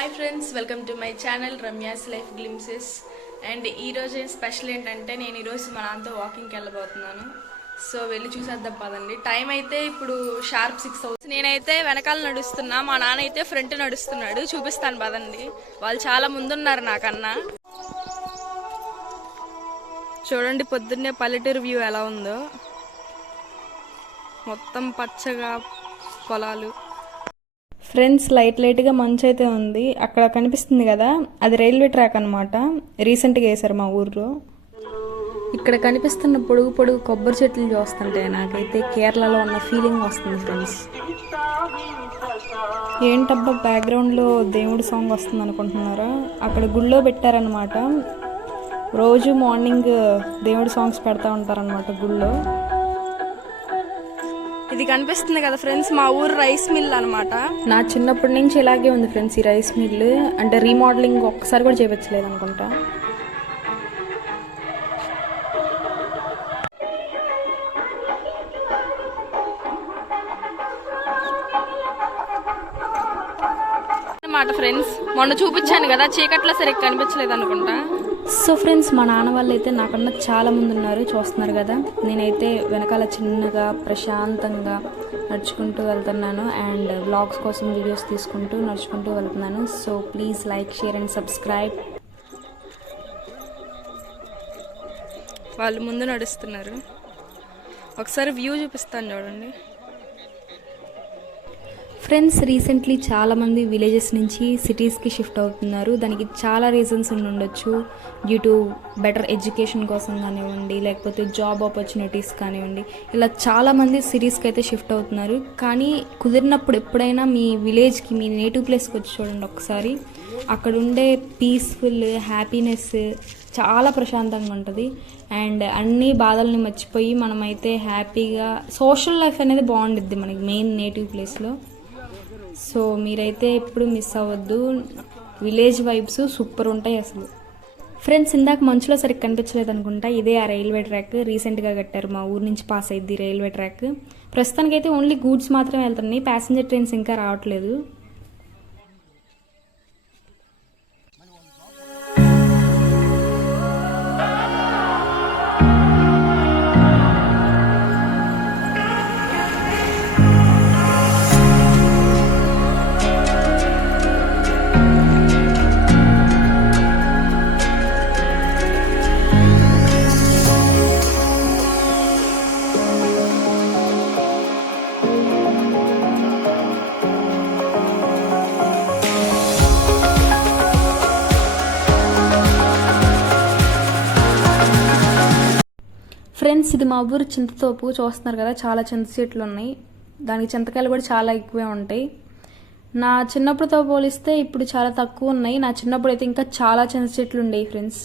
Hi friends, welcome to my channel Ramya's life glimpses. And ఈరోజు special ఏంటంటే నేను ఈరోజు మా నాన్నతో వాకింగ్కి వెళ్ళబోతున్నాను. సో వెళ్ళి చూసేద్దాం పదండి. టైం అయితే ఇప్పుడు షార్ప్ 6 అవుతుంది. నేనైతే వెనకాల నడుస్తున్నా, మా నాన్న అయితే ఫ్రంట్ నడుస్తున్నాడు. చూపిస్తాను పదండి. వాళ్ళు చాలా ముందున్నారు నాకన్నా. చూడండి పొద్దున్నే పల్లెటూరు వ్యూ ఎలా ఉందో. మొత్తం పచ్చగా పొలాలు. ఫ్రెండ్స్, లైట్గా మంచు అయితే ఉంది. అక్కడ కనిపిస్తుంది కదా, అది రైల్వే ట్రాక్ అనమాట. రీసెంట్గా వేశారు మా ఊర్లో. ఇక్కడ కనిపిస్తున్న పొడుగు కొబ్బరి చెట్లు చూస్తుంటే నాకైతే కేరళలో ఉన్న ఫీలింగ్ వస్తుంది ఫ్రెండ్స్. ఏంటబ్బా బ్యాక్గ్రౌండ్లో దేవుడి సాంగ్ వస్తుంది అనుకుంటున్నారా? అక్కడ గుళ్ళో పెట్టారనమాట. రోజు మార్నింగ్ దేవుడి సాంగ్స్ పెడతా ఉంటారనమాట గుళ్ళో. ఇది కనిపిస్తుంది కదా ఫ్రెండ్స్, మా ఊరు రైస్ మిల్ అనమాట. నా చిన్నప్పటి నుంచి ఇలాగే ఉంది ఫ్రెండ్స్ ఈ రైస్ మిల్. అంటే రీమోడలింగ్ ఒక్కసారి కూడా చేయించలేదు అనుకుంటా. అన్నమాట ఫ్రెండ్స్, మొన్న చూపించాను కదా, చీకట్లో సరిగ్గా కనిపించలేదు అనుకుంటా. సో ఫ్రెండ్స్, మా నాన్న వాళ్ళు అయితే నాకన్నా చాలా మంది ఉన్నారు, చూస్తున్నారు కదా. నేనైతే వెనకాల చిన్నగా ప్రశాంతంగా నడుచుకుంటూ వెళ్తున్నాను. అండ్ వ్లాగ్స్ కోసం వీడియోస్ తీసుకుంటూ నడుచుకుంటూ వెళ్తున్నాను. So please like, share and subscribe. వాళ్ళు ముందు నడుస్తున్నారు. ఒకసారి వ్యూ చూపిస్తాను చూడండి ఫ్రెండ్స్. రీసెంట్లీ చాలామంది విలేజెస్ నుంచి సిటీస్కి షిఫ్ట్ అవుతున్నారు. దానికి చాలా రీజన్స్ ఉండొచ్చు. డ్యూ టు బెటర్ ఎడ్యుకేషన్ కోసం కానివ్వండి, లేకపోతే జాబ్ ఆపర్చునిటీస్ కానివ్వండి, ఇలా చాలామంది సిటీస్కి అయితే షిఫ్ట్ అవుతున్నారు. కానీ కుదిరినప్పుడు ఎప్పుడైనా మీ విలేజ్కి, మీ నేటివ్ ప్లేస్కి వచ్చి చూడండి ఒకసారి. అక్కడ ఉండే పీస్ఫుల్ హ్యాపీనెస్ చాలా ప్రశాంతంగా ఉంటుంది. అండ్ అన్ని బాధల్ని మర్చిపోయి మనమైతే హ్యాపీగా సోషల్ లైఫ్ అనేది బాగుంటుంది మనకి మెయిన్ నేటివ్ ప్లేస్లో. సో మీరైతే ఎప్పుడు మిస్ అవ్వద్దు. విలేజ్ వైబ్స్ సూపర్ ఉంటాయి అసలు. ఫ్రెండ్స్, ఇందాక మంచులో సరిగ్గా కనిపించలేదు అనుకుంటా. ఇదే ఆ రైల్వే ట్రాక్. రీసెంట్గా కట్టారు, మా ఊరు నుంచి పాస్ అయ్యింది రైల్వే ట్రాక్. ప్రస్తుతానికైతే ఓన్లీ గూడ్స్ మాత్రమే వెళ్తున్నాయి, ప్యాసింజర్ ట్రైన్స్ ఇంకా రావట్లేదు. ఫ్రెండ్స్, ఇది మా ఊరు చింతతోపు. చూస్తున్నారు కదా, చాలా చింత చెట్లు ఉన్నాయి. దానికి చింతకాయలు కూడా చాలా ఎక్కువే ఉంటాయి. నా చిన్నప్పుడుతో పోలిస్తే ఇప్పుడు చాలా తక్కువ ఉన్నాయి. నా చిన్నప్పుడు అయితే ఇంకా చాలా చింత చెట్లు ఉండేవి ఫ్రెండ్స్.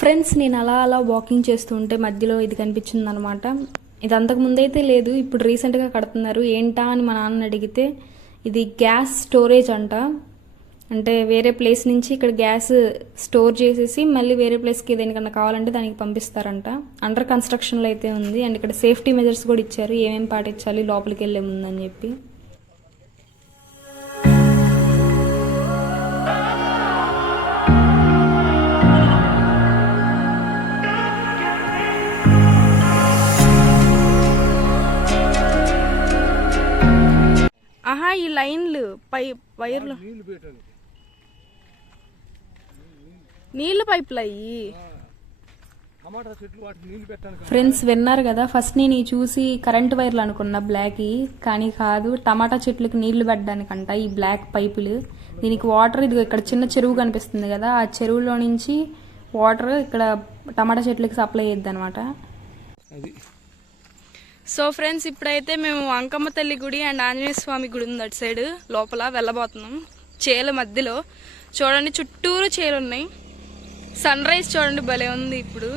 ఫ్రెండ్స్, నేను అలా వాకింగ్ చేస్తూ ఉంటే మధ్యలో ఇది కనిపించింది అనమాట. ఇది అంతకు ముందైతే లేదు, ఇప్పుడు రీసెంట్గా కడుతున్నారు. ఏంటా అని మా నాన్న అడిగితే ఇది గ్యాస్ స్టోరేజ్ అంట. అంటే వేరే ప్లేస్ నుంచి ఇక్కడ గ్యాస్ స్టోర్ చేసేసి మళ్ళీ వేరే ప్లేస్కి దేనికన్నా కావాలంటే దానికి పంపిస్తారంట. అండర్ కన్స్ట్రక్షన్లో అయితే ఉంది. అండ్ ఇక్కడ సేఫ్టీ మెజర్స్ కూడా ఇచ్చారు, ఏమేమి పాటించాలి లోపలికి వెళ్ళే ముందని చెప్పి. ఆహా, ఈ లైన్లు వైర్లు నీళ్ళు పైపులు అయ్యి. ఫ్రెండ్స్, విన్నారు కదా, ఫస్ట్ నేను చూసి కరెంట్ వైర్లు అనుకున్నా బ్లాక్, కానీ కాదు, టమాటా చెట్లకి నీళ్లు పెట్టడానికంట ఈ బ్లాక్ పైపులు. దీనికి వాటర్, ఇది ఇక్కడ చిన్న చెరువు కనిపిస్తుంది కదా, ఆ చెరువులో నుంచి వాటర్ ఇక్కడ టమాటా చెట్లకి సప్లై అయ్యిద్ది అనమాట. సో ఫ్రెండ్స్, ఇప్పుడైతే మేము అంకమ్మ తల్లి గుడి అండ్ ఆంజనేయ స్వామి గుడి ఉంది అటు సైడ్ లోపల వెళ్ళబోతున్నాం. చేల మధ్యలో చూడండి, చుట్టూరు చేలు ఉన్నాయి. సన్ రైజ్ చూడండి భలే ఉంది. ఇప్పుడు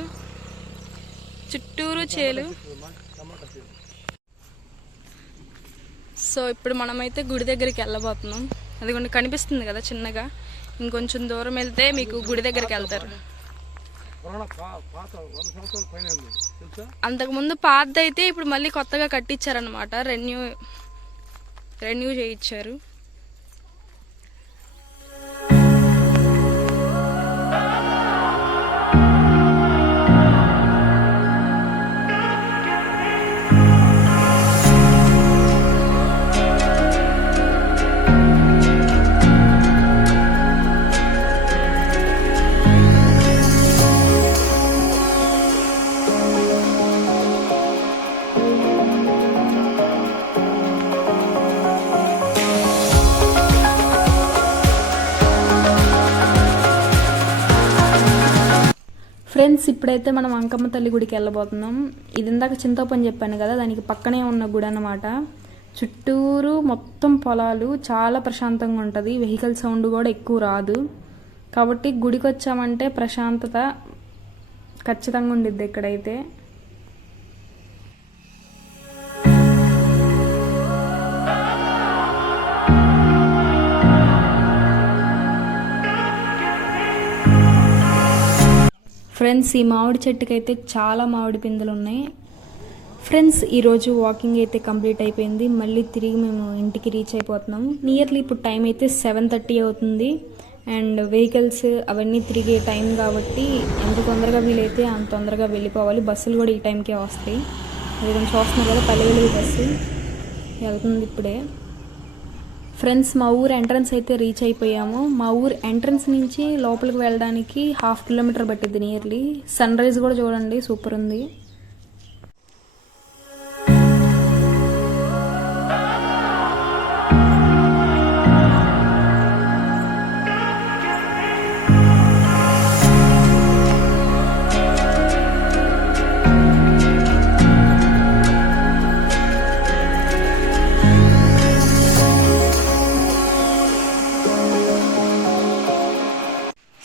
చుట్టూరు చేలు. సో ఇప్పుడు మనమైతే గుడి దగ్గరికి వెళ్ళబోతున్నాం. అదిగోండి కనిపిస్తుంది కదా చిన్నగా. ఇంకొంచెం దూరం వెళ్తే మీకు గుడి దగ్గరికి వెళ్తారు. పాత 100 సంవత్సరాల పైన ఉంది తెలుసా. అంతకుముందు పాతదైతే ఇప్పుడు మళ్ళీ కొత్తగా కట్టించారనమాట, రెన్యూ చేయించారు. ఫ్రెండ్స్, ఇప్పుడైతే మనం అంకమ్మ తల్లి గుడికి వెళ్ళబోతున్నాం. ఇది ఇందాక చింతపని చెప్పాను కదా, దానికి పక్కనే ఉన్న గుడి అన్నమాట. చుట్టూరు మొత్తం పొలాలు, చాలా ప్రశాంతంగా ఉంటుంది, వెహికల్ సౌండ్ కూడా ఎక్కువ రాదు. కాబట్టి గుడికి వచ్చామంటే ప్రశాంతత ఖచ్చితంగా ఉండిద్ది ఇక్కడైతే. ఫ్రెండ్స్, ఈ మామిడి చెట్టుకైతే చాలా మామిడి పిందెలు ఉన్నాయి. ఫ్రెండ్స్, ఈరోజు వాకింగ్ అయితే కంప్లీట్ అయిపోయింది. మళ్ళీ తిరిగి మేము ఇంటికి రీచ్ అయిపోతున్నాం. నియర్లీ ఇప్పుడు టైం అయితే 7:30 అవుతుంది. అండ్ వెహికల్స్ అవన్నీ తిరిగే టైం కాబట్టి ఎంత తొందరగా వీలైతే అంత తొందరగా వెళ్ళిపోవాలి. బస్సులు కూడా ఈ టైంకే వస్తాయి. అది కొంచెం చూస్తున్నారు కదా, పల్లెవెలుగు బస్సు వెళ్తుంది ఇప్పుడే. ఫ్రెండ్స్, మా ఊరు ఎంట్రన్స్ అయితే రీచ్ అయిపోయాము. మా ఊరు ఎంట్రన్స్ నుంచి లోపలికి వెళ్ళడానికి 1/2 కిలోమీటర్ పట్టిద్ది నియర్లీ. సన్ రైజ్ కూడా చూడండి, సూపర్ ఉంది.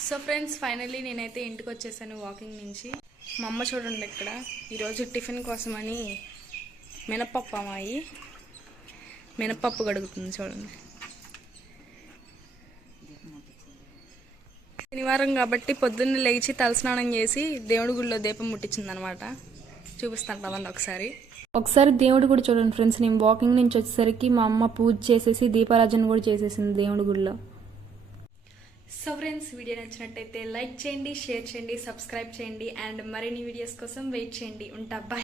సో ఫ్రెండ్స్, ఫైనల్లీ నేనైతే ఇంటికి వచ్చేసాను వాకింగ్ నుంచి. మా అమ్మ చూడండి ఇక్కడ ఈరోజు టిఫిన్ కోసమని మినపప్పు అమ్మాయి మినపప్పు కడుగుతుంది చూడండి. శనివారం కాబట్టి పొద్దున్నే లేచి తలస్నానం చేసి దేవుడి గుడిలో దీపం ముట్టించింది అనమాట. చూపిస్తాను పదండి ఒకసారి దేవుడి గుడి చూడండి ఫ్రెండ్స్. నేను వాకింగ్ నుంచి వచ్చేసరికి మా అమ్మ పూజ చేసేసి దీపారాజన కూడా చేసేసింది దేవుడి గుడిలో. సో ఫ్రెండ్స్, వీడియో నచ్చినట్టయితే లైక్ చేయండి, షేర్ చేయండి, సబ్స్క్రైబ్ చేయండి. అండ్ మరిన్ని వీడియోస్ కోసం వెయిట్ చేయండి. ఉంటా, బాయ్.